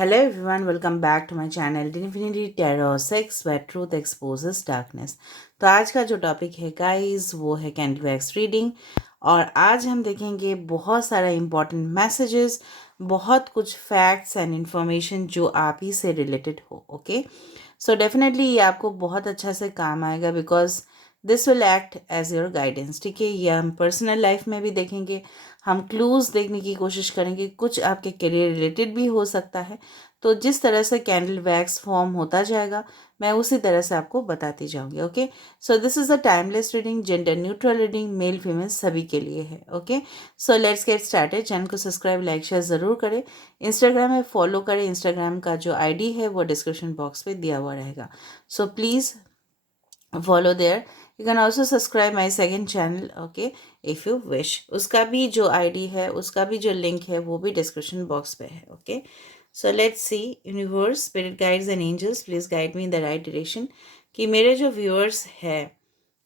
Hello everyone, welcome back to my channel Infinity Tarot 6 where truth exposes darkness। तो आज का जो topic है गाइस वो है कैंडल वैक्स रीडिंग। और आज हम देखेंगे बहुत सारा इम्पोर्टेंट मैसेजेस, बहुत कुछ फैक्ट्स एंड इंफॉर्मेशन जो आप ही से रिलेटेड हो। ओके, सो डेफिनेटली ये आपको बहुत अच्छा से काम आएगा because this will act as your guidance. ठीक है, ये हम पर्सनल लाइफ में भी देखेंगे, हम क्लूज़ देखने की कोशिश करेंगे, कुछ आपके करियर रिलेटेड भी हो सकता है। तो जिस तरह से कैंडल वैक्स फॉर्म होता जाएगा मैं उसी तरह से आपको बताती जाऊंगी। Okay, so this is a timeless reading, gender neutral reading, male female सभी के लिए है। Okay, so let's get started. Channel को सब्सक्राइब लाइक शेयर ज़रूर करें, इंस्टाग्राम में फॉलो करें, इंस्टाग्राम का जो आईडी है वो डिस्क्रिप्शन बॉक्स में दिया हुआ रहेगा, so please follow there। You can also subscribe my second channel, okay, if you wish। उसका भी जो आईडी है, उसका भी जो लिंक है वो भी डिस्क्रिप्शन बॉक्स पे है। Okay, so let's see. Universe, spirit guides and angels, please guide me in the right direction कि मेरे जो व्यूअर्स हैं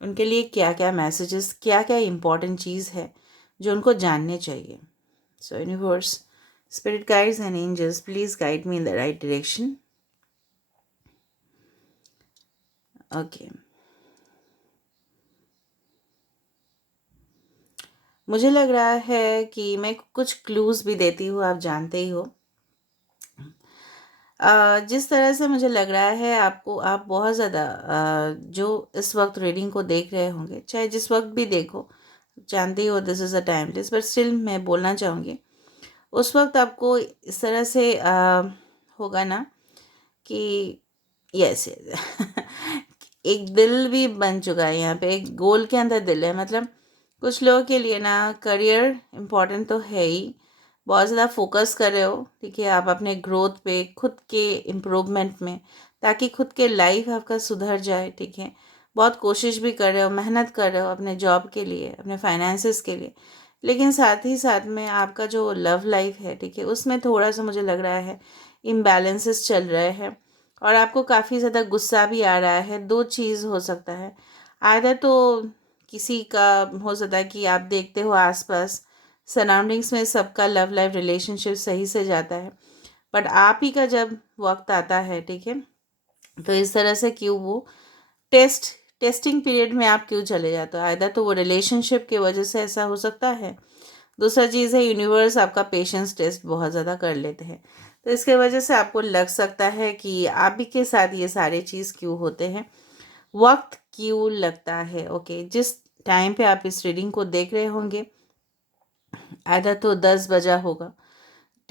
उनके लिए क्या क्या मैसेजेस, क्या क्या इंपॉर्टेंट चीज़ है जो उनको जानने चाहिए। So universe, spirit guides and angels, please guide me in the right direction. Okay, मुझे लग रहा है कि मैं कुछ क्लूज़ भी देती हूँ, आप जानते ही हो। जिस तरह से मुझे लग रहा है आपको, आप बहुत ज़्यादा जो इस वक्त रीडिंग को देख रहे होंगे, चाहे जिस वक्त भी देखो, जानते हो this is a timeless, but still मैं बोलना चाहूँगी उस वक्त आपको इस तरह से होगा ना कि यस एक दिल भी बन चुका है यहाँ पे, एक गोल के अंदर दिल है। मतलब कुछ लोगों के लिए ना करियर इम्पोर्टेंट तो है ही, बहुत ज़्यादा फोकस कर रहे हो। ठीक है, आप अपने ग्रोथ पे, खुद के इम्प्रूवमेंट में, ताकि खुद के लाइफ आपका सुधर जाए। ठीक है, बहुत कोशिश भी कर रहे हो, मेहनत कर रहे हो अपने जॉब के लिए, अपने फाइनेंसिस के लिए, लेकिन साथ ही साथ में आपका जो लव लाइफ है, ठीक है, उसमें थोड़ा सा मुझे लग रहा है इम्बैलेंसेस चल रहे हैं और आपको काफ़ी ज़्यादा गुस्सा भी आ रहा है। दो चीज़ हो सकता है, आइदर तो किसी का हो सकता है कि आप देखते हो आसपास सराउंडिंग्स में सबका लव लाइफ रिलेशनशिप सही से जाता है, बट आप ही का जब वक्त आता है, ठीक है, तो इस तरह से क्यों वो टेस्टिंग पीरियड में आप क्यों चले जाते हो। आइदर तो वो रिलेशनशिप की वजह से ऐसा हो सकता है, दूसरा चीज़ है यूनिवर्स आपका पेशेंस टेस्ट बहुत ज़्यादा कर लेते हैं, तो इसके वजह से आपको लग सकता है कि आप ही के साथ ये सारे चीज़ क्यों होते हैं, वक्त क्यों लगता है। ओके, जिस टाइम पे आप इस रीडिंग को देख रहे होंगे, आधा तो 10 बजा होगा,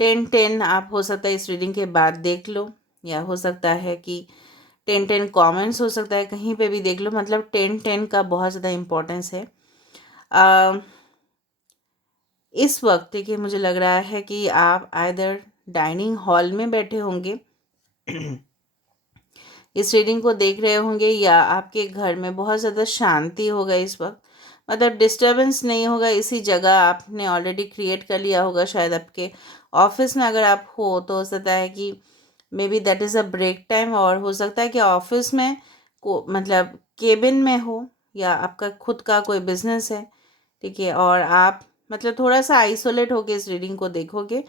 10:10 आप हो सकता है इस रीडिंग के बाद देख लो, या हो सकता है कि 10:10 कमेंट्स हो सकता है, कहीं पे भी देख लो। मतलब 10:10 का बहुत ज़्यादा इम्पोर्टेंस है। अ, इस वक्त देखिए मुझे लग रहा है कि आप आइदर डाइनिंग हॉल में बैठे होंगे इस रीडिंग को देख रहे होंगे, या आपके घर में बहुत ज़्यादा शांति होगा इस वक्त। मतलब डिस्टरबेंस नहीं होगा, इसी जगह आपने ऑलरेडी क्रिएट कर लिया होगा। शायद आपके ऑफिस में अगर आप हो तो हो सकता है कि maybe that is a break time, और हो सकता है कि ऑफिस में को मतलब केबिन में हो, या आपका खुद का कोई बिजनेस है। ठीक है, और आप मतलब थोड़ा सा आइसोलेट होके इस रीडिंग को देखोगे,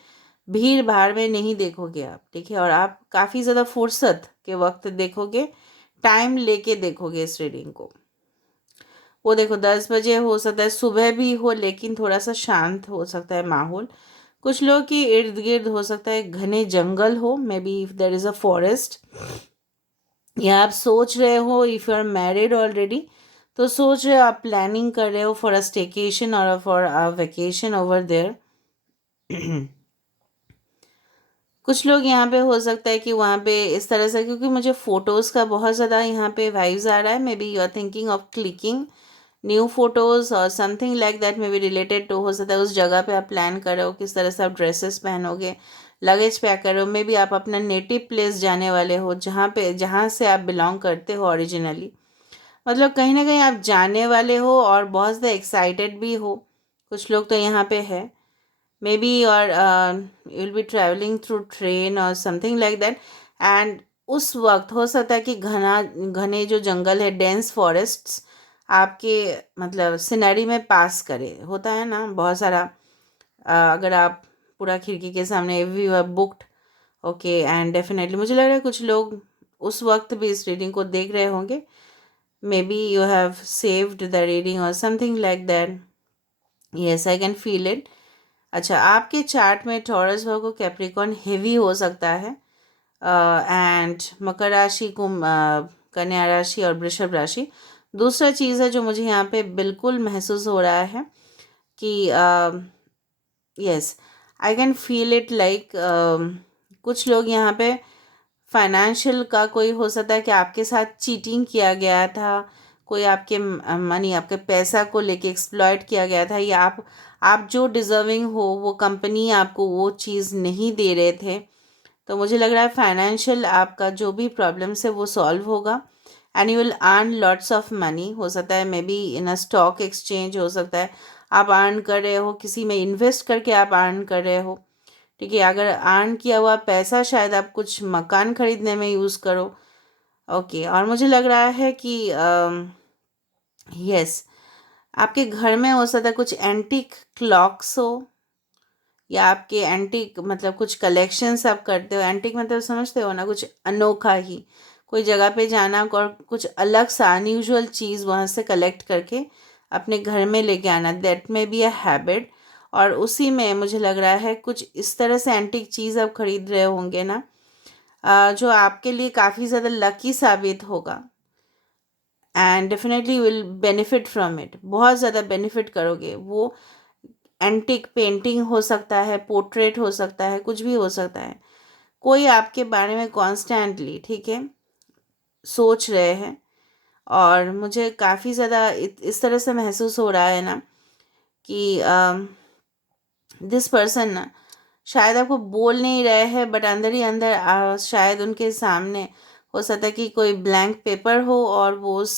भीड़ भाड़ में नहीं देखोगे आप। ठीक है, और आप काफ़ी ज़्यादा फुर्सत के वक्त देखोगे, टाइम लेके देखोगे इस रीडिंग को। वो देखो 10 बजे हो सकता है, सुबह भी हो, लेकिन थोड़ा सा शांत हो सकता है माहौल। कुछ लोग के इर्द गिर्द हो सकता है घने जंगल हो, maybe if there is a forest, या आप सोच रहे हो if you are married already, तो सोच रहे हो, आप प्लानिंग कर रहे हो फॉर अ स्टेकेशन और for a vacation over there. कुछ लोग यहाँ पे हो सकता है कि वहाँ पे इस तरह से, क्योंकि मुझे फ़ोटोज़ का बहुत ज़्यादा यहाँ पे वाइब्स आ रहा है, maybe you are thinking of clicking new photos और something like that, maybe related to, हो सकता है उस जगह पे आप प्लान कर रहे हो किस तरह से आप ड्रेसेस पहनोगे, लगेज पैक कर रहे हो, मे बी आप अपना नेटिव प्लेस जाने वाले हो, जहाँ से आप बिलोंग करते हो ओरिजिनली। मतलब कहीं ना कहीं आप जाने वाले हो और बहुत ज़्यादा एक्साइटेड भी हो। कुछ लोग तो यहाँ पे है, मे बी और you will be travelling through train और समथिंग लाइक दैट, एंड उस वक्त हो सकता है कि घना घने जो जंगल है, डेंस फॉरेस्ट्स आपके मतलब सिनेरी में पास करे, होता है ना बहुत सारा। अगर आप पूरा खिड़की के सामने, we are booked okay, and definitely मुझे लग रहा है कुछ लोग उस वक्त भी इस रीडिंग को देख रहे होंगे. Maybe you have saved the reading और something like that. Yes, I can feel it. अच्छा, आपके चार्ट में टॉरस वर्गो कैप्रिकॉर्न हेवी हो सकता है, एंड मकर राशि, कुंभ, कन्या राशि और वृषभ राशि. दूसरा चीज़ है जो मुझे यहाँ पे बिल्कुल महसूस हो रहा है कि yes, I can feel it like कुछ लोग यहाँ पे फाइनेंशियल का कोई हो सकता है कि आपके साथ चीटिंग किया गया था, कोई आपके मनी, आपके पैसा को लेके एक्सप्लॉइट किया गया था, या आप जो डिज़र्विंग हो वो कंपनी आपको वो चीज़ नहीं दे रहे थे. तो मुझे लग रहा है फाइनेंशियल आपका जो भी प्रॉब्लम्स है वो सॉल्व होगा, and you will earn lots of money. हो सकता है may be in a stock exchange, हो सकता है आप अर्न कर रहे हो किसी में इन्वेस्ट करके, आप अर्न कर रहे हो. ठीक है, अगर अर्न किया हुआ पैसा शायद आप कुछ मकान खरीदने में यूज़ करो. ओके, और मुझे लग रहा है कि यस, आपके घर में हो सकता है कुछ एंटीक क्लॉक्स हो, या आपके एंटीक मतलब कुछ कलेक्शंस आप करते हो. एंटीक मतलब समझते हो ना, कुछ अनोखा ही कोई जगह पे जाना और कुछ अलग सा अनयूजुअल चीज़ वहाँ से कलेक्ट करके अपने घर में लेके आना, दैट में बी अ हैबिट. और उसी में मुझे लग रहा है कुछ इस तरह से एंटीक चीज़ आप खरीद रहे होंगे ना, जो आपके लिए काफ़ी ज़्यादा लकी साबित होगा, and definitely will benefit from it. बहुत ज़्यादा बेनिफिट करोगे. वो एंटिक पेंटिंग हो सकता है, पोर्ट्रेट हो सकता है, कुछ भी हो सकता है. कोई आपके बारे में कॉन्स्टेंटली, ठीक है, सोच रहे हैं. और मुझे काफ़ी ज़्यादा इस तरह से महसूस हो रहा है ना कि दिस पर्सन ना शायद आपको बोल नहीं रहे हैं, बट अंदर ही अंदर शायद उनके सामने हो सकता है कि कोई ब्लैंक पेपर हो और वो उस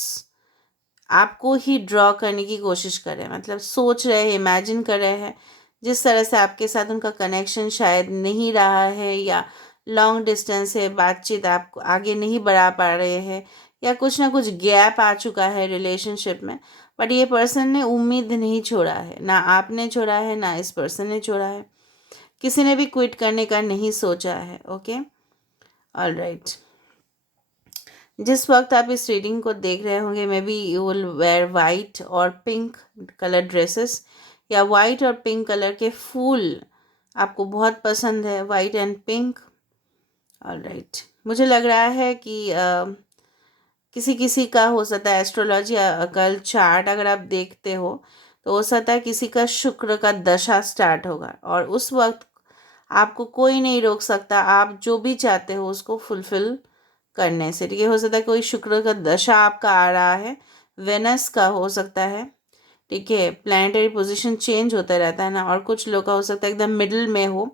आपको ही ड्रॉ करने की कोशिश कर रहे हैं. मतलब सोच रहे हैं, इमेजिन कर रहे हैं जिस तरह से आपके साथ उनका कनेक्शन शायद नहीं रहा है, या लॉन्ग डिस्टेंस है, बातचीत आप आगे नहीं बढ़ा पा रहे हैं, या कुछ ना कुछ गैप आ चुका है रिलेशनशिप में. बट ये पर्सन ने उम्मीद नहीं छोड़ा है, ना आपने छोड़ा है ना इस पर्सन ने छोड़ा है. किसी ने भी क्विट करने का नहीं सोचा है. Okay, all right. जिस वक्त आप इस रीडिंग को देख रहे होंगे, maybe you will wear white और पिंक कलर ड्रेसेस, या वाइट और पिंक कलर के फूल आपको बहुत पसंद है, white and pink. All right. मुझे लग रहा है कि किसी किसी का हो सकता है एस्ट्रोलॉजी कल चार्ट अगर आप देखते हो तो हो सकता है किसी का शुक्र का दशा स्टार्ट होगा, और उस वक्त आपको कोई नहीं रोक सकता, आप जो भी चाहते हो उसको फुलफिल करने से. ठीक है, हो सकता है कोई शुक्र का दशा आपका आ रहा है, वेनस का हो सकता है. ठीक है, प्लानिटरी पोजीशन चेंज होता रहता है ना, और कुछ लोग का हो सकता है एकदम मिडिल में हो,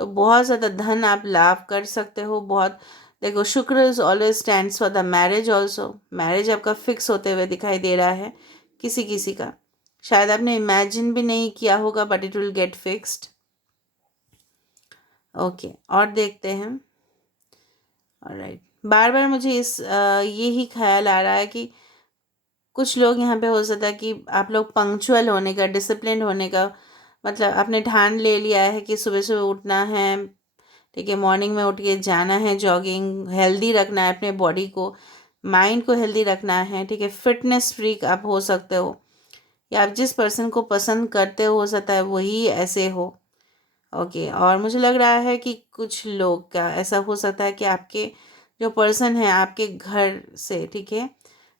तो बहुत ज़्यादा धन आप लाभ कर सकते हो. बहुत देखो, शुक्र is always stands for the marriage also. Marriage आपका फिक्स होते हुए दिखाई दे रहा है किसी किसी का. शायद आपने इमेजिन भी नहीं किया होगा, but it will get fixed. Okay, और देखते हैं. ऑलराइट. बार बार मुझे यही ख्याल आ रहा है कि कुछ लोग यहाँ पे हो सकता है कि आप लोग पंक्चुअल होने का, डिसिप्लिन होने का, मतलब आपने ठान ले लिया है कि सुबह सुबह उठना है. ठीक है, मॉर्निंग में उठ के जाना है जॉगिंग, हेल्दी रखना है अपने बॉडी को, माइंड को हेल्दी रखना है. ठीक है, फिटनेस फ्रीक आप हो सकते हो, या आप जिस पर्सन को पसंद करते हो सकता है वही ऐसे हो. ओके, और मुझे लग रहा है कि कुछ लोग का ऐसा हो सकता है कि आपके जो पर्सन है आपके घर से, ठीक है,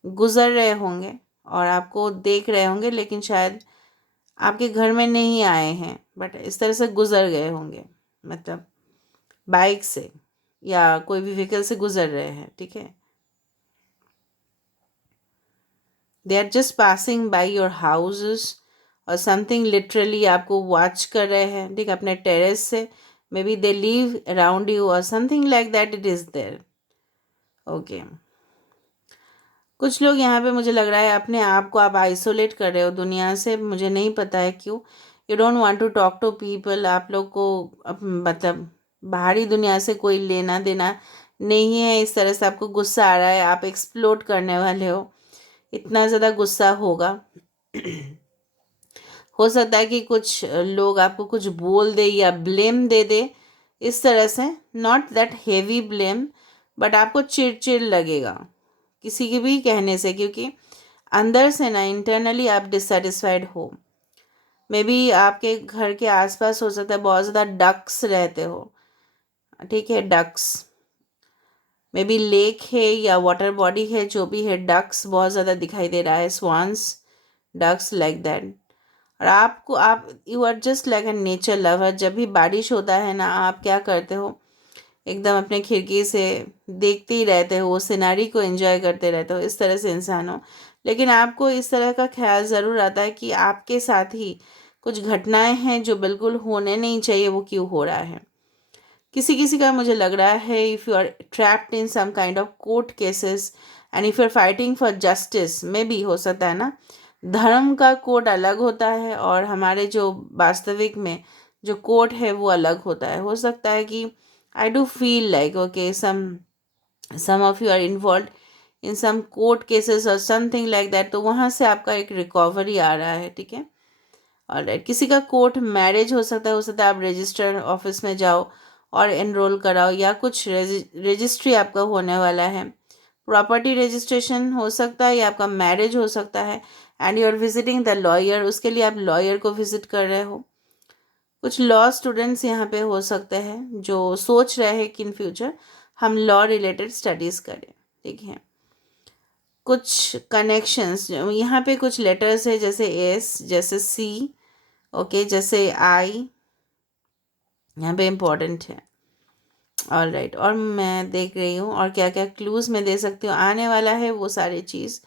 गुज़र रहे होंगे और आपको देख रहे होंगे, लेकिन शायद आपके घर में नहीं आए हैं, बट इस तरह से गुज़र गए होंगे. मतलब बाइक से या कोई भी व्हीकल से गुज़र रहे हैं. ठीक है, they are just passing by your houses और समथिंग, लिटरली आपको वॉच कर रहे हैं. ठीक है, अपने टेरेस से. Maybe they live around you और something like that it is there. Okay, कुछ लोग यहाँ पे मुझे लग रहा है अपने आप को आप आइसोलेट कर रहे हो दुनिया से. मुझे नहीं पता है क्यों. You don't want to talk to people. आप लोग को मतलब बाहरी दुनिया से कोई लेना देना नहीं है. इस तरह से आपको गुस्सा आ रहा है, आप एक्सप्लोड करने वाले हो, इतना ज़्यादा गुस्सा होगा. हो सकता है कि कुछ लोग आपको कुछ बोल दे या ब्लेम दे दे इस तरह से, not that heavy blame, but आपको चिड़चिड़ लगेगा किसी के भी कहने से, क्योंकि अंदर से ना इंटरनली आप डिससेटिस्फाइड हो। मे बी आपके घर के आसपास हो सकता है बहुत ज़्यादा डक्स रहते हो, ठीक है, डक्स, मे बी लेक है या वाटर बॉडी है, जो भी है, डक्स बहुत ज़्यादा दिखाई दे रहा है, स्वान्स, डक्स लाइक दैट। और आपको, आप you are just like a nature lover. जब भी बारिश होता है ना, आप क्या करते हो, एकदम अपने खिड़की से देखते ही रहते हो, वो सिनारी को एंजॉय करते रहते हो, इस तरह से इंसान हो। लेकिन आपको इस तरह का ख्याल ज़रूर आता है कि आपके साथ ही कुछ घटनाएं हैं जो बिल्कुल होने नहीं चाहिए, वो क्यों हो रहा है। किसी किसी का मुझे लग रहा है, if you are trapped in some kind of court cases and if you are fighting for justice, में भी हो सकता है ना, धर्म का कोर्ट अलग होता है और हमारे जो वास्तविक में जो कोर्ट है वो अलग होता है। हो सकता है कि I do feel like okay, some of you are involve in some court cases और समथिंग लाइक दैट, तो वहाँ से आपका एक रिकवरी आ रहा है, ठीक है। और किसी का कोर्ट मैरिज हो सकता है आप रजिस्टर ऑफिस में जाओ और एनरोल कराओ, या कुछ रजिस्ट्री आपका होने वाला है, प्रॉपर्टी रजिस्ट्रेशन हो सकता है, या आपका मैरिज हो सकता है, and you are visiting the lawyer, उसके लिए आप लॉयर को विजिट कर रहे हो। कुछ लॉ स्टूडेंट्स यहाँ पे हो सकते हैं जो सोच रहे हैं कि इन फ्यूचर हम लॉ रिलेटेड स्टडीज़ करें, ठीक है। कुछ कनेक्शंस यहाँ पे, कुछ लेटर्स है, जैसे एस, जैसे सी, ओके, जैसे आई, यहाँ पे इम्पोर्टेंट है। ऑल राइट, और मैं देख रही हूँ और क्या क्या क्लूज़ मैं दे सकती हूँ आने वाला है, वो सारी चीज़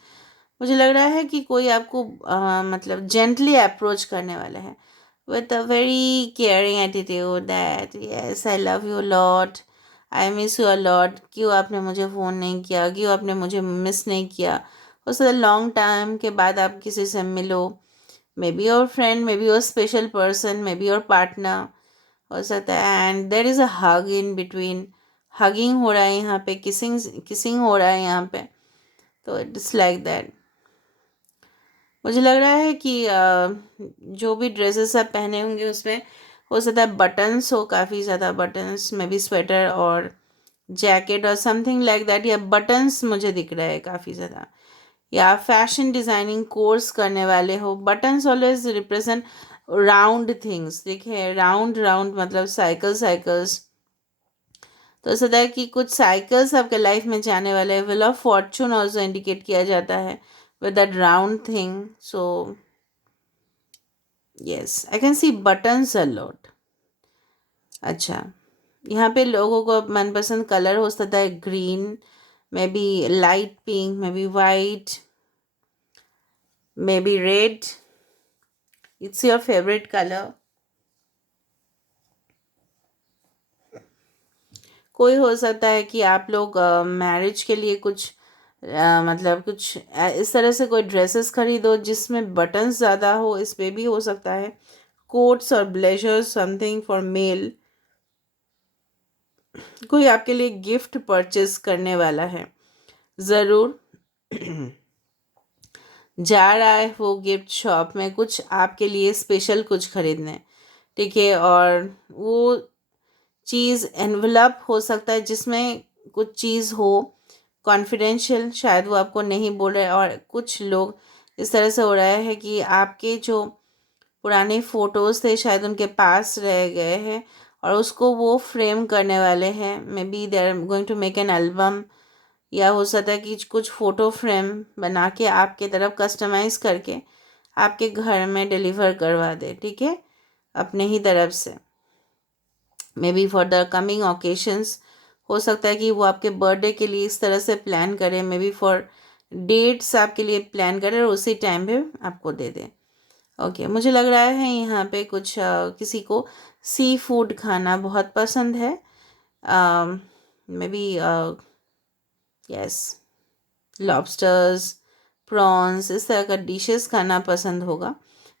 मुझे लग रहा है कि कोई आपको मतलब जेंटली अप्रोच करने वाला है, with a very caring attitude, that yes I love you lot, I miss you a lot, क्यों आपने मुझे फ़ोन नहीं किया, क्यों आपने मुझे मिस नहीं किया। हो सकता है लॉन्ग टाइम के बाद आप किसी से मिलो, may be your friend, may be your special person, may be your partner, हो सकता है, and there is a hug in between, hugging हो रहा है यहाँ पे, किसिंग किसिंग हो रहा है यहाँ पे, तो इट्स लाइक दैट। मुझे लग रहा है कि जो भी ड्रेसेस आप पहने होंगे उसमें हो सकता है बटन्स हो, काफ़ी ज़्यादा बटन्स, मे बी स्वेटर और जैकेट और समथिंग लाइक दैट, या बटन्स मुझे दिख रहा है काफ़ी ज़्यादा, या फैशन डिज़ाइनिंग कोर्स करने वाले हो। Buttons always represent round things, देखिए, राउंड राउंड मतलब साइकिल्स, तो ऐसा होता है कि कुछ साइकिल्स आपके लाइफ में जाने वाले हैं। Wheel of Fortune also indicate किया जाता है with that round thing, so yes I can C buttons a lot. अच्छा, यहाँ पे लोगों को मनपसंद कलर हो सकता है green, may be light pink, may be white, may be red, it's your favourite colour. कोई हो सकता है कि आप लोग मैरिज के लिए कुछ मतलब कुछ इस तरह से कोई ड्रेसेस खरीदो जिसमें बटन्स ज़्यादा हो, इस पे भी हो सकता है। कोट्स और ब्लेजर्स, समथिंग फॉर मेल, कोई आपके लिए गिफ्ट परचेस करने वाला है, ज़रूर जा रहा है वो गिफ्ट शॉप में कुछ आपके लिए स्पेशल कुछ खरीदने, ठीक है। और वो चीज़ एनवलप हो सकता है जिसमें कुछ चीज़ हो कॉन्फिडेंशियल, शायद वो आपको नहीं बोल रहे, और कुछ लोग इस तरह से हो रहा है कि आपके जो पुराने फ़ोटोज़ थे शायद उनके पास रह गए हैं और उसको वो फ्रेम करने वाले हैं, maybe they are going to make an album, या हो सकता है कि कुछ फ़ोटो फ्रेम बना के आपके तरफ कस्टमाइज़ करके आपके घर में डिलीवर करवा दे, ठीक है, अपने ही तरफ से। May be for the coming occasions, हो सकता है कि वो आपके बर्थडे के लिए इस तरह से प्लान करें, मे बी फॉर डेट्स आपके लिए प्लान करें और उसी टाइम पे आपको दे दें। ओके, मुझे लग रहा है यहाँ पे कुछ किसी को सी फूड खाना बहुत पसंद है, may be yes, lobsters, prawns, इस तरह का डिशेस खाना पसंद होगा,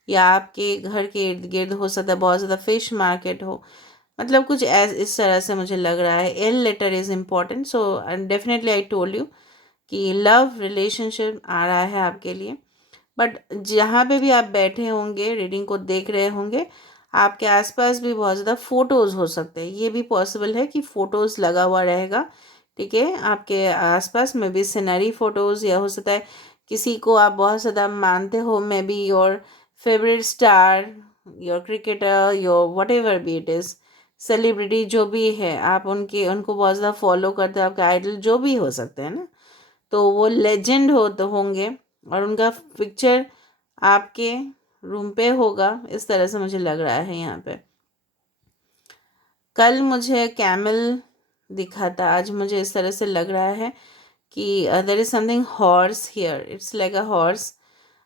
या आपके घर के इर्द गिर्द हो सकता है बहुत ज़्यादा फिश मार्केट हो, मतलब कुछ इस तरह से मुझे लग रहा है। L letter is important, so definitely I told you कि लव रिलेशनशिप आ रहा है आपके लिए। बट जहाँ पे भी आप बैठे होंगे, रीडिंग को देख रहे होंगे, आपके आसपास भी बहुत ज़्यादा फ़ोटोज़ हो सकते हैं, ये भी पॉसिबल है कि फ़ोटोज़ लगा हुआ रहेगा, ठीक है, आपके आसपास में भी सीनरी फ़ोटोज़, या हो सकता है किसी को आप बहुत ज़्यादा मानते हो, maybe your favourite star, your cricketer, your what ever be it is, celebrity जो भी है, आप उनको बहुत ज़्यादा फॉलो करते हो, आपके आइडल जो भी हो सकते हैं ना, तो वो लेजेंड होंगे और उनका पिक्चर आपके रूम पे होगा, इस तरह से मुझे लग रहा है यहाँ पे। कल मुझे कैमल दिखा था, आज मुझे इस तरह से लग रहा है कि there is something horse here, it's like a horse.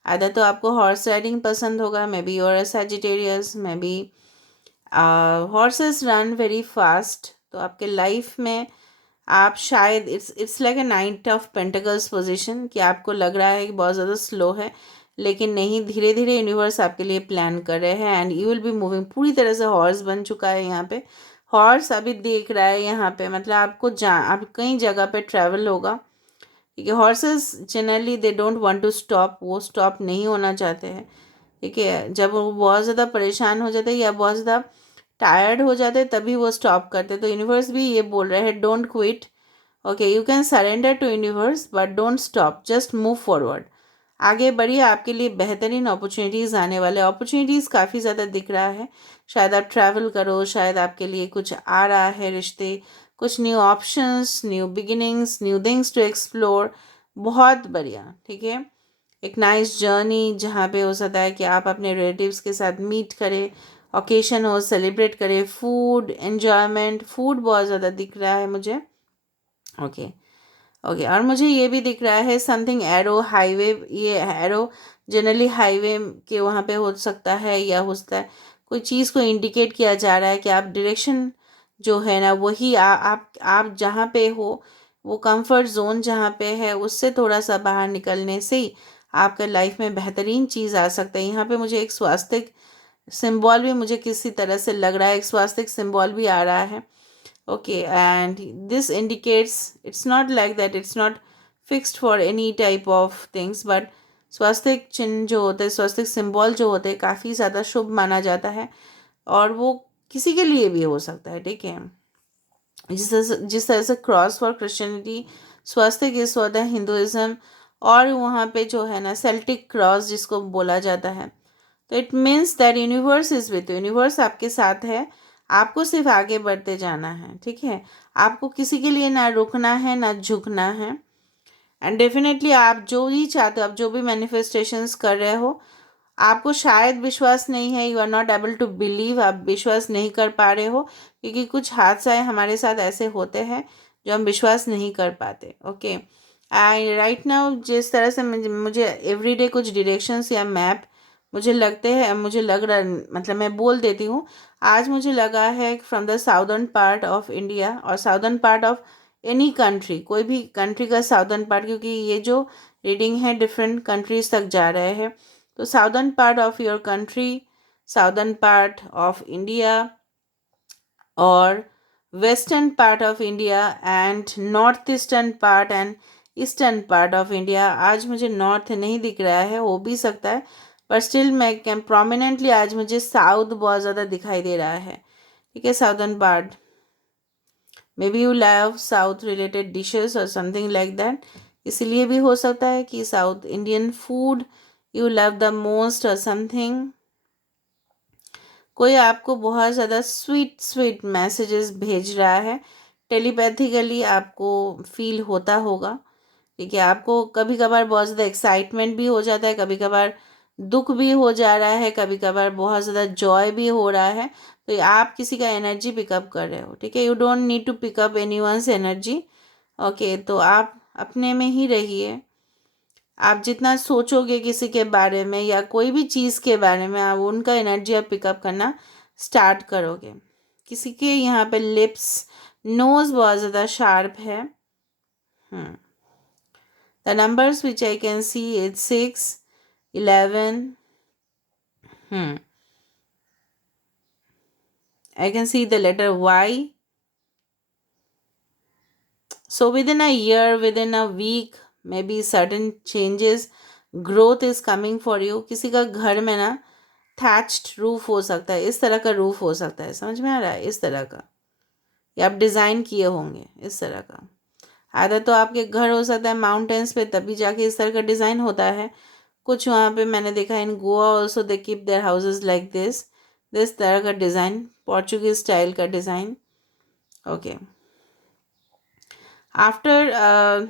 आधा तो आपको हॉर्स राइडिंग पसंद होगा, maybe your Sagittarius, maybe horses run very fast, तो आपके लाइफ में आप शायद it's like a knight of pentacles position, कि आपको लग रहा है कि बहुत ज़्यादा स्लो है, लेकिन नहीं, धीरे धीरे यूनिवर्स आपके लिए प्लान कर रहे हैं and you will be moving. पूरी तरह से हॉर्स बन चुका है यहाँ पे, हॉर्स अभी देख रहा है यहाँ पे, मतलब आपको आप कई जगह पे ट्रैवल होगा, क्योंकि horses generally they don't want to stop, वो स्टॉप नहीं होना चाहते हैं, ठीक है। जब वो बहुत ज़्यादा परेशान हो जाते हैं या बहुत ज़्यादा टायर्ड हो जाते हैं तभी वो स्टॉप करते हैं, तो यूनिवर्स भी ये बोल रहे हैं, don't quit, okay, you can surrender to universe but don't stop, just move forward, आगे बढ़िए, आपके लिए बेहतरीन अपॉर्चुनिटीज़ आने वाले, अपॉर्चुनिटीज़ काफ़ी ज़्यादा दिख रहा है, शायद आप ट्रैवल करो, शायद आपके लिए कुछ आ रहा है रिश्ते, कुछ new options, new beginnings, new things to explore, बहुत बढ़िया, ठीक है। एक नाइस जर्नी जहाँ पे हो सकता है कि आप अपने रिलेटिव्स के साथ मीट करें, ओकेशन हो, सेलिब्रेट करें, फूड एन्जॉयमेंट, फूड बहुत ज़्यादा दिख रहा है मुझे, ओके, ओके। और मुझे ये भी दिख रहा है समथिंग एरो हाईवे, ये एरो जनरली हाईवे के वहाँ पे हो सकता है, या हो सकता है कोई चीज़ को इंडिकेट किया जा रहा है कि आप डायरेक्शन जो है ना वही आप जहाँ पे हो, वो कंफर्ट जोन जहाँ पे है उससे थोड़ा सा बाहर निकलने से ही आपके लाइफ में बेहतरीन चीज़ आ सकता है। यहाँ पे मुझे एक स्वास्तिक सिंबल भी मुझे किसी तरह से लग रहा है, एक स्वास्तिक सिंबल भी आ रहा है, okay, and this indicates it's not like that, it's not fixed for any type of things, but स्वास्तिक चिन्ह जो होते हैं, स्वास्तिक सिंबल जो होते हैं, काफ़ी ज़्यादा शुभ माना जाता है और वो किसी के लिए भी हो सकता है, ठीक है। जिस तरह से cross for Christianity, swastika is for the Hinduism, और वहाँ पे जो है ना सेल्टिक क्रॉस जिसको बोला जाता है, तो it means that universe is with, universe आपके साथ है, आपको सिर्फ आगे बढ़ते जाना है, ठीक है। आपको किसी के लिए ना रुकना है ना झुकना है, एंड डेफिनेटली आप जो ही चाहते हो, आप जो भी मैनिफेस्टेशंस कर रहे हो, आपको शायद विश्वास नहीं है, you are not able to believe, आप विश्वास नहीं कर पा रहे हो, क्योंकि कुछ हादसे हमारे साथ ऐसे होते हैं जो हम विश्वास नहीं कर पाते, ओके। आई राइट नाउ जिस तरह से मुझे एवरीडे कुछ डायरेक्शंस या मैप मुझे लगते हैं, मुझे लग रहा, मतलब मैं बोल देती हूँ, आज मुझे लगा है from the southern part of India और southern part of any country, कोई भी कंट्री का साउदर्न पार्ट, क्योंकि ये जो रीडिंग है डिफरेंट कंट्रीज तक जा रहे हैं, तो southern part of your country, southern part of India और western part of India and north eastern part and eastern part of India, आज मुझे नॉर्थ नहीं दिख रहा है, हो भी सकता है, पर स्टिल मैं कैन प्रोमिनेंटली आज मुझे साउथ बहुत ज़्यादा दिखाई दे रहा है, ठीक है, southern part. May be you love south related dishes और समथिंग लाइक दैट, इसीलिए भी हो सकता है कि south Indian food you love the most और समथिंग। कोई आपको बहुत ज़्यादा स्वीट स्वीट मैसेजेस भेज रहा है, टेलीपैथिकली आपको फील होता होगा, ठीक है। आपको कभी कभार बहुत ज़्यादा एक्साइटमेंट भी हो जाता है, कभी कभार दुख भी हो जा रहा है, कभी कभार बहुत ज़्यादा जॉय भी हो रहा है, तो आप किसी का एनर्जी पिकअप कर रहे हो, ठीक है। You don't need to pick up anyone's energy, okay, तो आप अपने में ही रहिए, आप जितना सोचोगे किसी के बारे में या कोई भी चीज़ के बारे में, आप उनका एनर्जी आप पिकअप करना स्टार्ट करोगे। किसी के यहाँ पे लिप्स, नोज़ बहुत ज़्यादा शार्प है, the numbers which I can C is 6, 11, I can see the letter Y. So within a year, within a week, maybe certain changes, growth is coming for you. किसी का घर में ना thatched roof हो सकता है, इस तरह का रूफ हो सकता है, समझ में आ रहा है, इस तरह का, या आप डिज़ाइन किए होंगे इस तरह का। आधा तो आपके घर हो सकता है माउंटेन्स पे, तभी जाके इस तरह का डिज़ाइन होता है। कुछ वहाँ पे मैंने देखा in Goa also they keep their houses like this तरह का डिज़ाइन, पोर्चुगीज स्टाइल का डिज़ाइन। ओके, आफ्टर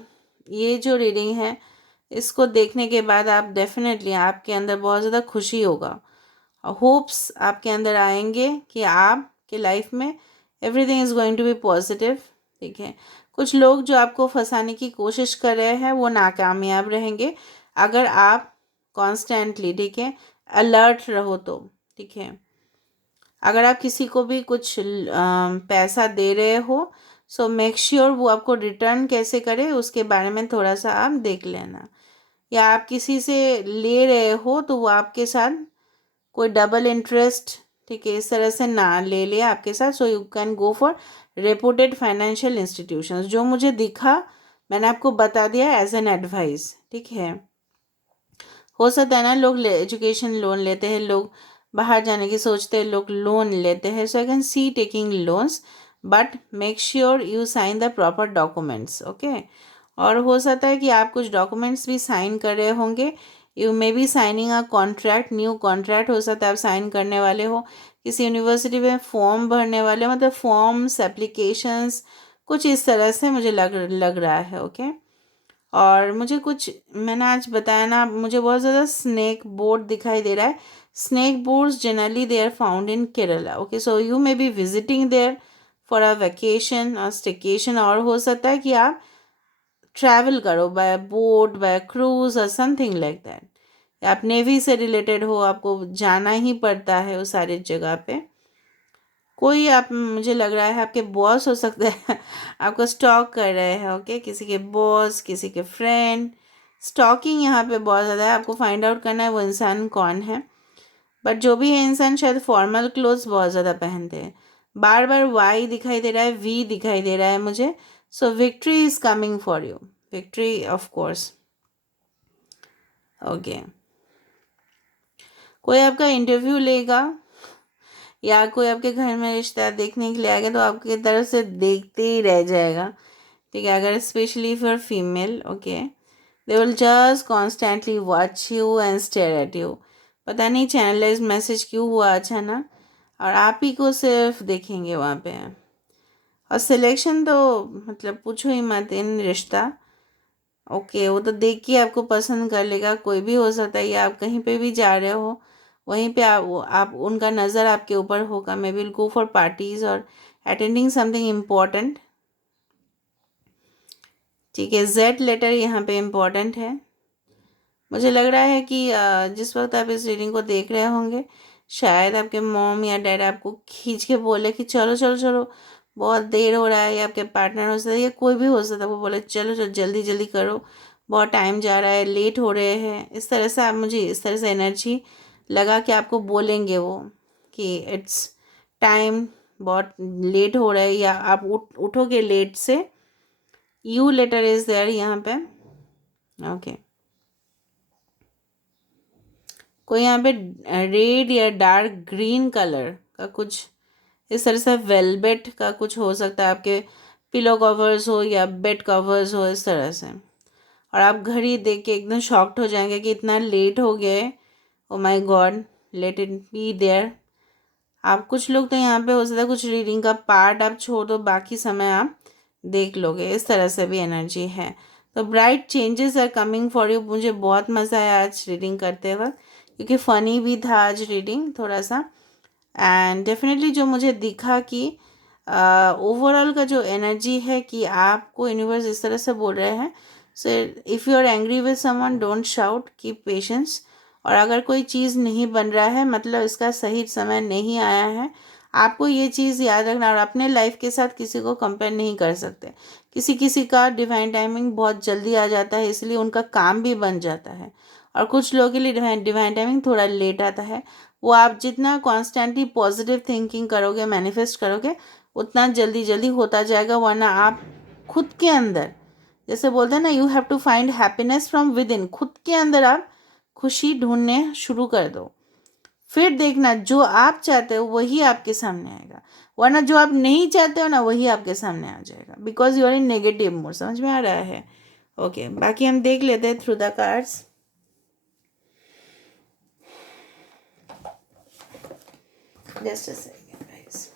ये जो रीडिंग है इसको देखने के बाद आप डेफिनेटली आपके अंदर बहुत ज़्यादा खुशी होगा, होप्स आपके अंदर आएंगे कि आपके लाइफ में everything is going to be positive. ठीक है, कुछ लोग जो आपको फंसाने की कोशिश कर रहे हैं वो नाकामयाब रहेंगे अगर आप कॉन्स्टेंटली, ठीक है, अलर्ट रहो तो। ठीक है, अगर आप किसी को भी कुछ पैसा दे रहे हो, सो मेक श्योर वो आपको रिटर्न कैसे करे उसके बारे में थोड़ा सा आप देख लेना। या आप किसी से ले रहे हो तो वो आपके साथ कोई डबल इंटरेस्ट, ठीक है, इस तरह से ना ले ले आपके साथ। So you can go for reputed financial institutions. जो मुझे दिखा मैंने आपको बता दिया एज एन एडवाइस। ठीक है, हो सकता है ना लोग एजुकेशन लोन लेते हैं, लोग बाहर जाने की सोचते हैं, लोग लोन लेते हैं। So I can see taking loans, but make sure you sign the proper documents. Okay, और हो सकता है कि आप कुछ डॉक्यूमेंट्स भी साइन कर रहे होंगे। You may B signing a contract, new contract हो सकता है आप साइन करने वाले हो, किसी यूनिवर्सिटी में फॉर्म भरने वाले हो, मतलब फॉर्म्स एप्लीकेशंस कुछ इस तरह से मुझे लग रहा है। ओके, और मुझे कुछ मैंने आज बताया ना, मुझे बहुत ज़्यादा स्नेक बोर्ड दिखाई दे रहा है। Snake boards generally they are found in Kerala. Okay, so you may be visiting there for a vacation और स्टेकेशन, और हो सकता है कि आप ट्रैवल करो बाय बोट, बाय क्रूज और समथिंग लाइक दैट। आप नेवी से रिलेटेड हो, आपको जाना ही पड़ता है उस सारी जगह पे। कोई आप, मुझे लग रहा है आपके बॉस हो सकते हैं आपको स्टॉक कर रहे हैं। ओके, किसी के बॉस, किसी के फ्रेंड, स्टॉकिंग यहाँ पे बहुत ज़्यादा है। आपको फाइंड आउट करना है वो इंसान कौन है, बट जो भी है इंसान शायद फॉर्मल क्लोथ्स बहुत ज़्यादा पहनते हैं। बार बार वाई दिखाई दे रहा है, वी दिखाई दे रहा है मुझे। So victory is coming for you, victory of course. Okay, कोई आपका इंटरव्यू लेगा या कोई आपके घर में रिश्ता देखने के लिए आएगा तो आपकी तरफ से देखते ही रह जाएगा। ठीक है, अगर specially for female, okay, they will just constantly watch you and stare at you. पता नहीं चैनलाइज मैसेज क्यों हुआ अचानक, और आप ही को सिर्फ देखेंगे वहाँ पे। और सिलेक्शन तो मतलब पूछो ही मत, इन रिश्ता, ओके, वो तो देख के आपको पसंद कर लेगा, कोई भी हो सकता है। या आप कहीं पे भी जा रहे हो वहीं पे आप उनका नज़र आपके ऊपर होगा। मे विल गो फॉर पार्टीज और अटेंडिंग समथिंग इम्पोर्टेंट। ठीक है, जेड लेटर यहाँ पे इम्पोर्टेंट है। मुझे लग रहा है कि जिस वक्त आप इस रीडिंग को देख रहे होंगे शायद आपके मॉम या डैड आपको खींच के बोले कि चलो चलो चलो, बहुत देर हो रहा है, या आपके पार्टनर हो सकता है या कोई भी हो सकता है, वो बोले चलो चलो जल्दी जल्दी करो, बहुत टाइम जा रहा है, लेट हो रहे हैं। इस तरह से आप, मुझे इस तरह से एनर्जी लगा कि आपको बोलेंगे वो कि इट्स टाइम, बहुत लेट हो रहा है, या आप उठोगे लेट से। यू लेटर इज़ देयर यहाँ पे। ओके, कोई यहाँ पे रेड या डार्क ग्रीन कलर का कुछ इस तरह से वेलवेट का कुछ हो सकता है, आपके पिलो कवर्स हो या बेड कवर्स हो, इस तरह से। और आप घड़ी देख के एकदम शॉक्ड हो जाएंगे कि इतना लेट हो गए, oh my God, let it be there. आप कुछ लोग तो यहाँ पे हो सकता है कुछ रीडिंग का पार्ट आप छोड़ दो, बाकी समय आप देख लोगे, इस तरह से भी एनर्जी है। तो bright changes are coming for you. मुझे बहुत मज़ा आया आज रीडिंग करते वक्त, क्योंकि फ़नी भी था आज रीडिंग थोड़ा सा। एंड डेफिनेटली जो मुझे दिखा कि ओवरऑल का जो एनर्जी है कि आपको यूनिवर्स इस तरह से बोल रहे हैं, so if you are angry with someone don't shout, keep patience. और अगर कोई चीज़ नहीं बन रहा है मतलब इसका सही समय नहीं आया है, आपको ये चीज़ याद रखना। और अपने लाइफ के साथ किसी को कंपेयर नहीं कर सकते। किसी किसी का डिवाइन टाइमिंग बहुत जल्दी आ जाता है, इसलिए उनका काम भी बन जाता है, और कुछ लोगों के लिए डिवाइन टाइमिंग थोड़ा लेट आता है। वो आप जितना कॉन्स्टेंटली पॉजिटिव थिंकिंग करोगे, मैनिफेस्ट करोगे, उतना जल्दी जल्दी होता जाएगा। वरना आप खुद के अंदर, जैसे बोलते हैं ना, you have to find happiness from within, खुद के अंदर आप खुशी ढूंढने शुरू कर दो। फिर देखना जो आप चाहते हो वही आपके सामने आएगा, वरना जो आप नहीं चाहते हो ना वही आपके सामने आ जाएगा, because you are in negative mode. समझ में आ रहा है? ओके, बाकी हम देख लेते हैं through the cards. Just a second guys.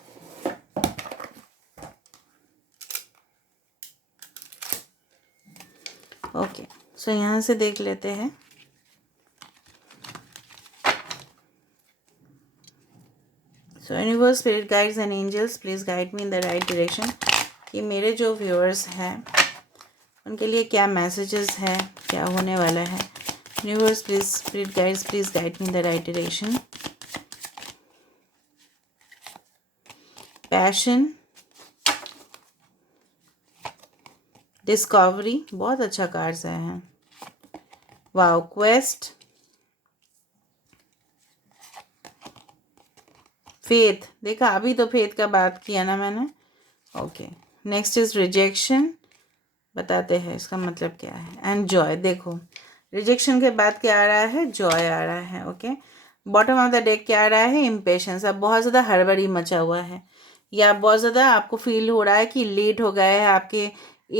Okay, so यहाँ से देख लेते हैं। So universe, spirit guides and angels, please guide me in the right direction, कि मेरे जो व्यूअर्स हैं उनके लिए क्या मैसेजेस हैं, क्या होने वाला है। Universe please, spirit guides please guide me in the right direction. Passion, discovery, बहुत अच्छा कार्ड्स आए हैं। वाओ, क्वेस्ट, फेथ, देखा अभी तो फेथ का बात किया ना मैंने। ओके, नेक्स्ट इज रिजेक्शन, बताते हैं इसका मतलब क्या है। एंड जॉय, देखो रिजेक्शन के बाद क्या आ रहा है, जॉय आ रहा है। Okay, bottom of the deck क्या आ रहा है, इम्पेशंस, अब बहुत ज़्यादा हड़बड़ी मचा हुआ है, या बहुत ज़्यादा आपको फील हो रहा है कि लेट हो गए हैं, आपके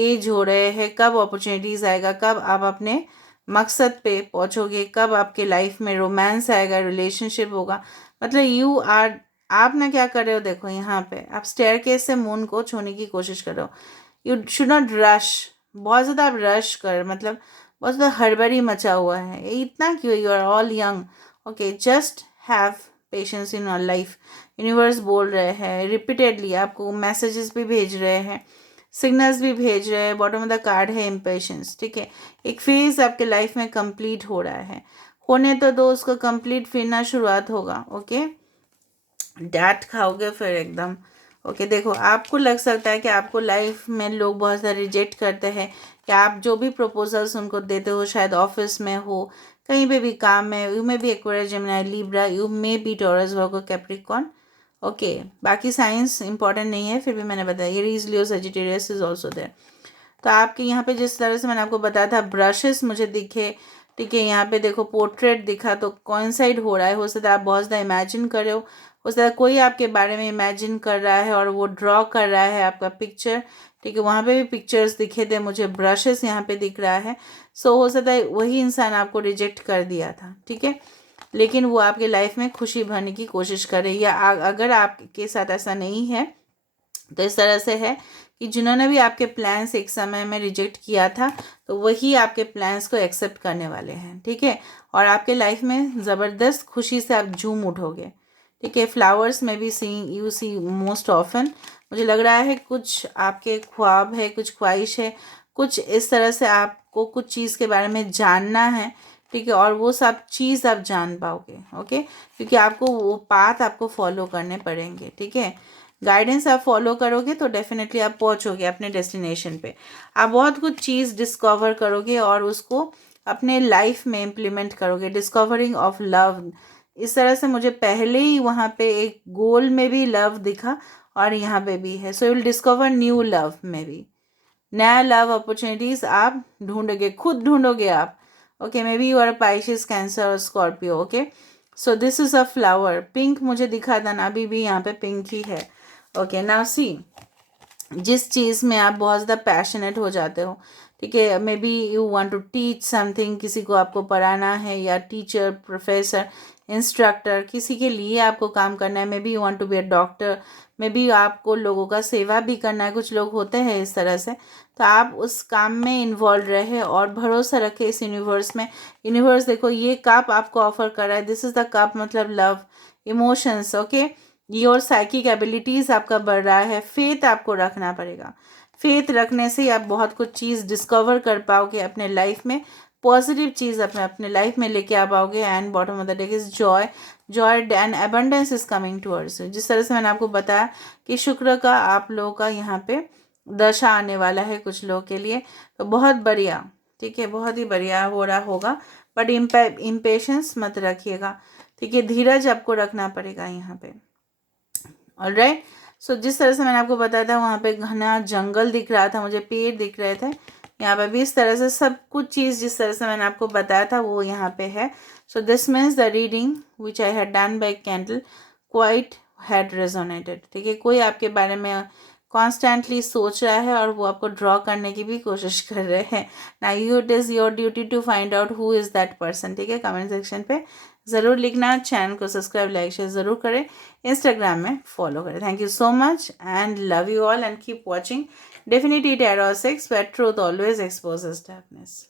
एज हो रहे हैं, कब अपॉर्चुनिटीज़ आएगा, कब आप अपने मकसद पे पहुंचोगे, कब आपके लाइफ में रोमांस आएगा, रिलेशनशिप होगा। मतलब यू आर, आप ना क्या कर रहे हो, देखो यहाँ पे आप स्टेयरकेस से मून को छूने की कोशिश कर रहे हो। यू शुड नॉट रश, बहुत ज़्यादा आप रश कर, मतलब बहुत ज़्यादा हड़बड़ी मचा हुआ है, ये इतना क्यों, you are all young. Okay, just have patience in your life. Universe बोल रहे हैं रिपीटेडली, आपको मैसेजेस भी भेज रहे हैं, सिग्नल्स भी भेज रहे हैं। बॉटम ऑफ द कार्ड है इम्पेशंस, ठीक है। एक फेज आपके लाइफ में कंप्लीट हो रहा है, होने तो दो उसको कंप्लीट, फिर ना शुरुआत होगा। ओके, डांट खाओगे फिर एकदम। ओके, देखो आपको लग सकता है कि आपको लाइफ में लोग बहुत ज़्यादा रिजेक्ट करते हैं, कि आप जो भी प्रपोजल्स उनको देते हो, शायद ऑफिस में हो, कहीं पे भी काम में, you may be Aquarius, Gemini, Libra, you may be Taurus, Virgo, Capricorn. Okay, बाकी साइंस इंपॉर्टेंट नहीं है, फिर भी मैंने बताया Aries, Leo, Sagittarius is also there. तो आपके यहाँ पे जिस तरह से मैंने आपको बताया था, ब्रशेस मुझे दिखे, ठीक है। यहाँ पे देखो पोर्ट्रेट दिखा, तो कॉइंसाइड हो रहा है, हो सकता है आप बहुत ज़्यादा इमेजिन कर रहे हो सकता है कोई आपके बारे में इमेजिन कर रहा है और वो ड्रॉ कर रहा है आपका पिक्चर, ठीक है। वहाँ पे भी पिक्चर्स दिखे थे मुझे, ब्रशेस यहाँ पे दिख रहा है। सो हो सकता है वही इंसान आपको रिजेक्ट कर दिया था, ठीक है, लेकिन वो आपके लाइफ में खुशी भरने की कोशिश कर रही है। या अगर आपके साथ ऐसा नहीं है तो इस तरह से है कि जिन्होंने भी आपके प्लान्स एक समय में रिजेक्ट किया था, तो वही आपके प्लान्स को एक्सेप्ट करने वाले हैं, ठीक है। और आपके लाइफ में ज़बरदस्त खुशी से आप झूम उठोगे, ठीक है। फ्लावर्स में भी सी यू सी मोस्ट ऑफन, मुझे लग रहा है कुछ आपके ख्वाब है, कुछ ख्वाहिश है, कुछ इस तरह से आपको कुछ चीज़ के बारे में जानना है, ठीक है। और वो सब चीज़ आप जान पाओगे, ओके, क्योंकि आपको वो पाथ आपको फॉलो करने पड़ेंगे, ठीक है। गाइडेंस आप फॉलो करोगे तो डेफिनेटली आप पहुंचोगे अपने डेस्टिनेशन पे। आप बहुत कुछ चीज़ डिस्कवर करोगे और उसको अपने लाइफ में इम्प्लीमेंट करोगे। डिस्कवरिंग ऑफ लव, इस तरह से मुझे पहले ही वहाँ पे एक गोल में भी लव दिखा और यहाँ पे भी है। So you will discover new love में भी, नया लव अपॉर्चुनिटीज़ आप ढूंढोगे, खुद ढूंढोगे आप। Okay, maybe you are Pisces, cancer और Scorpio. Okay, so this is a flower, pink मुझे दिखा था ना, अभी भी यहाँ पे पिंक ही है। ओके, नाउ सी, जिस चीज़ में आप बहुत ज़्यादा पैशनेट हो जाते हो, ठीक है, maybe you want to teach something, किसी को आपको पढ़ाना है, या टीचर, प्रोफेसर, इंस्ट्रक्टर, किसी के लिए आपको काम करना है। Maybe you want to be a doctor, maybe आपको लोगों का सेवा भी करना है, कुछ लोग होते हैं इस तरह से। तो आप उस काम में इन्वॉल्व रहे और भरोसा रखे इस यूनिवर्स में। यूनिवर्स देखो ये कप आपको ऑफर कर रहा है, दिस इज़ द कप, मतलब love, emotions. Okay, your psychic abilities आपका बढ़ रहा है, फेथ आपको रखना पड़ेगा। फेथ रखने से ही आप बहुत कुछ चीज़ डिस्कवर कर पाओगे अपने लाइफ में, पॉजिटिव चीज़ अपने लाइफ में लेके आ पाओगे। And bottom of the deck is Joy, Joy and abundance is coming towards. जिस तरह से मैंने आपको बताया कि शुक्र का आप लोगों का यहाँ पे दशा आने वाला है कुछ लोगों के लिए, तो बहुत बढ़िया, ठीक है, बहुत ही बढ़िया हो रहा होगा। बट इम्पेशंस मत रखिएगा, ठीक है, धीरज आपको रखना पड़ेगा यहाँ पे। ऑलराइट, सो जिस तरह से मैंने आपको बताया था, वहाँ पे घना जंगल दिख रहा था मुझे, पेड़ दिख रहे थे, यहाँ पे भी इस तरह से सब कुछ चीज़ जिस तरह से मैंने आपको बताया था वो यहाँ पे है। So this means the reading which I had done by candle quite had resonated. ठीक है, कोई आपके बारे में कॉन्स्टेंटली सोच रहा है और वो आपको ड्रॉ करने की भी कोशिश कर रहे हैं. ना you it is your duty to find out who is that person. ठीक है, कमेंट सेक्शन पे ज़रूर लिखना. चैनल को सब्सक्राइब लाइक शेयर ज़रूर करें. इंस्टाग्राम में फॉलो करें. Thank you so much and love you all and keep watching Definity Tarot 6 where truth always exposes darkness.